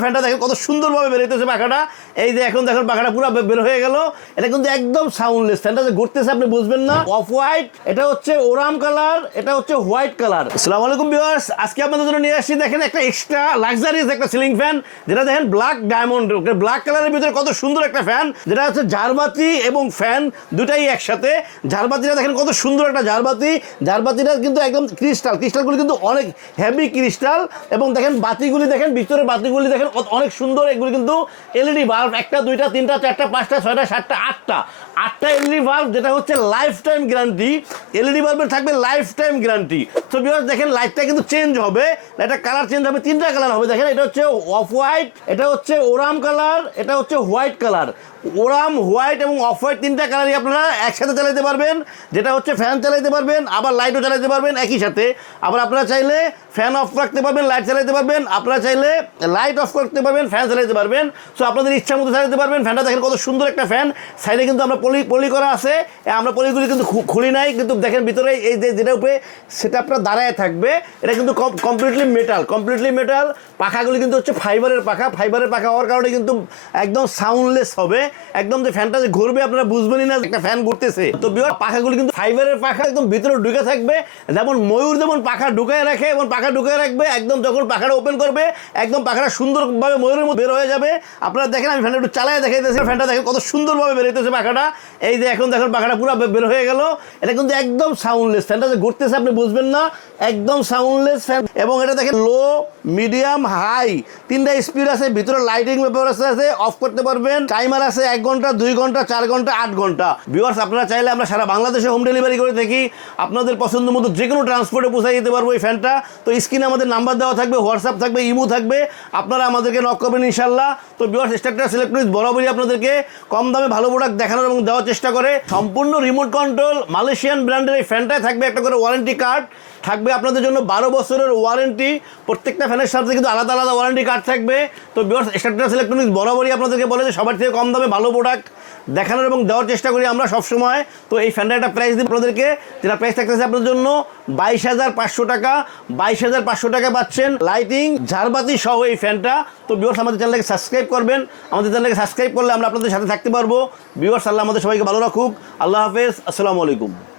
ফ্যানটা দেখেন কত সুন্দরভাবে বেরোতেছে পাখাটা। এই যে এখন দেখেন পাখাটা পুরো বের হয়ে গেল। এটা কিন্তু একদম সাউন্ডলেস। ফ্যানটা যে ঘুরতেছে আপনি বুঝবেন না। অফ হোয়াইট, এটা হচ্ছে ওরাম কালার, এটা হচ্ছে হোয়াইট কালার। আসসালামু আলাইকুম ভিউয়ার্স, আজকে আপনাদের জন্য নিয়ে আসছি দেখেন একটা এক্সট্রা লাক্সারিয়াস একটা সিলিং ফ্যান, যেটা দেখেন ব্ল্যাক ডায়মন্ড, ব্ল্যাক কালারের ভিতরে কত সুন্দর একটা ফ্যান, যেটা হচ্ছে ঝাড়বাতি এবং ফ্যান দুটাই একসাথে। ঝাড়বাতিটা দেখেন কত সুন্দর একটা ঝাড়বাতি। ঝাড়বাতিটা কিন্তু একদম ক্রিস্টালগুলি কিন্তু অনেক হেভি ক্রিস্টাল। এবং দেখেন বাতিগুলি দেখেন, ভিতরে বাতিগুলি দেখেন অনেক সুন্দর। এগুলি কিন্তু এলইডি বাল্ব, একটা দুইটা তিনটা চারটা পাঁচটা ছয়টা সাতটা আটটা এলইডি বাল্ব, যেটা হচ্ছে লাইফ টাইম গ্যারান্টি। এলইডি বাল্বের থাকবে লাইফ টাইম গ্যারান্টি। তো ভিউয়ার্স দেখেন লাইটটা কিন্তু চেঞ্জ হবে, এটা কালার চেঞ্জ হবে, তিনটা কালার হবে। দেখেন এটা হচ্ছে অফ হোয়াইট, এটা হচ্ছে ওরাম কালার, এটা হচ্ছে হোয়াইট কালার। ওরাম, হোয়াইট এবং অফ হোয়াইট তিনটা কালারই আপনারা একসাথে চালাতে পারবেন, যেটা হচ্ছে ফ্যান চালাতে পারবেন, আবার লাইটও চালাতে পারবেন একই সাথে। আবার আপনারা চাইলে ফ্যান অফ রাখতে পারবেন, লাইট চালাতে পারবেন। আপনারা চাইলে লাইট অফ করতে পারবেন, ফ্যান চালাতে পারবেন। সো আপনাদের ইচ্ছা মতো চালাতে পারবেন। ফ্যানটা দেখেন কত সুন্দর একটা ফ্যান। সাইডে কিন্তু আমরা পলি করা আছে, আমরা পলিগুলি কিন্তু খুলি নাই, কিন্তু দেখেন ভিতরে এই যে যেটা উপরে সেটা আপনার দাঁড়ায় থাকবে, এটা কিন্তু কমপ্লিটলি মেটাল। পাখাগুলি কিন্তু হচ্ছে ফাইবারের পাখা হওয়ার কারণে কিন্তু একদম সাউন্ডলেস হবে। একদম যে ফ্যানটা যে ঘুরবে আপনারা বুঝবেনই না একটা ফ্যান ঘুরতেছে। তো বিয়ার পাখাগুলি কিন্তু ফাইবারের পাখা, একদম ভিতরে ঢুকে থাকবে। যেমন ময়ূর যেমন পাখা ঢুকায় রাখে, এবং পাখা ঢুকায় রাখবে, একদম যখন পাখাটা ওপেন করবে একদম পাখাটা সুন্দরভাবে ময়ূরের মধ্যে বের হয়ে যাবে। আপনারা দেখেন, আমি ফ্যানটা একটু চালায় দেখাইতেছি। ফ্যানটা দেখেন কত সুন্দরভাবে বেরোতেছে পাখাটা। এই যে এখন দেখেন পাখাটা পুরো বের হয়ে গেল। এটা কিন্তু একদম সাউন্ডলেস। ফ্যানটা যে ঘুরতেছে আপনি বুঝবেন না, একদম সাউন্ডলেস ফ্যান। এবং এটা দেখেন লো, মিডিয়াম, হাই তিনটা স্পিড আছে। ভিতরে লাইটিং ব্যবস্থা আছে, অফ করতে পারবেন। টাইমার আছে 1 ঘন্টা, 2 ঘন্টা, 4 ঘন্টা, 8 ঘন্টা। ভিউয়ার্স আপনারা চাইলে আমরা সারা বাংলাদেশে হোম ডেলিভারি করে থাকি। আপনাদের পছন্দ মতো যে কোনো ট্রান্সপোর্টে পৌঁছাই দিতে পারবো এই ফ্যানটা। তো স্ক্রিনে আমাদের নাম্বার দেওয়া থাকবে, হোয়াটসঅ্যাপ থাকবে, ইমো থাকবে, আপনারা আমাদেরকে নক করবেন ইনশাল্লাহ। তো ভিউয়ার্স স্ট্রাকচার ইলেকট্রনিক্স বরাবরই আপনাদেরকে কম দামে ভালো প্রোডাক্ট দেখানোর এবং দেওয়ার চেষ্টা করে। সম্পূর্ণ রিমোট কন্ট্রোল মালয়েশিয়ান ব্র্যান্ডের এই ফ্যানটায় থাকবে একটা করে ওয়ারেন্টি কার্ড থাকবে আপনাদের জন্য, 12 বছরের ওয়ারেন্টি। প্রত্যেকটা ফ্যানের সাথে কিন্তু আলাদা আলাদা ওয়ারেন্টি কার্ড থাকবে। তো ভিউয়ার্স স্ট্রাকচার ইলেকট্রনিক্স বরাবরই আপনাদেরকে বলে যে সবার থেকে কম দামে ভালো প্রোডাক্ট দেখানোর এবং দেওয়ার চেষ্টা করি আমরা সবসময়। তো এই ফ্যানটা একটা প্রাইস দিই আপনাদেরকে, যেটা প্রাইস থাকতেছে আপনার জন্য 22,500 টাকা। 22,500 টাকা পাচ্ছেন লাইটিং ঝাড়বাতি সহ এই ফ্যানটা। তো ভিউয়ার্স আমাদের চ্যানেলকে সাবস্ক্রাইব করবেন। আমাদের চ্যানেলকে সাবস্ক্রাইব করলে আমরা আপনাদের সাথে থাকতে পারবো। ভিউয়ার্স আল্লাহ আমাদের সবাইকে ভালো রাখুক। আল্লাহ হাফেজ, আসসালামু আলাইকুম।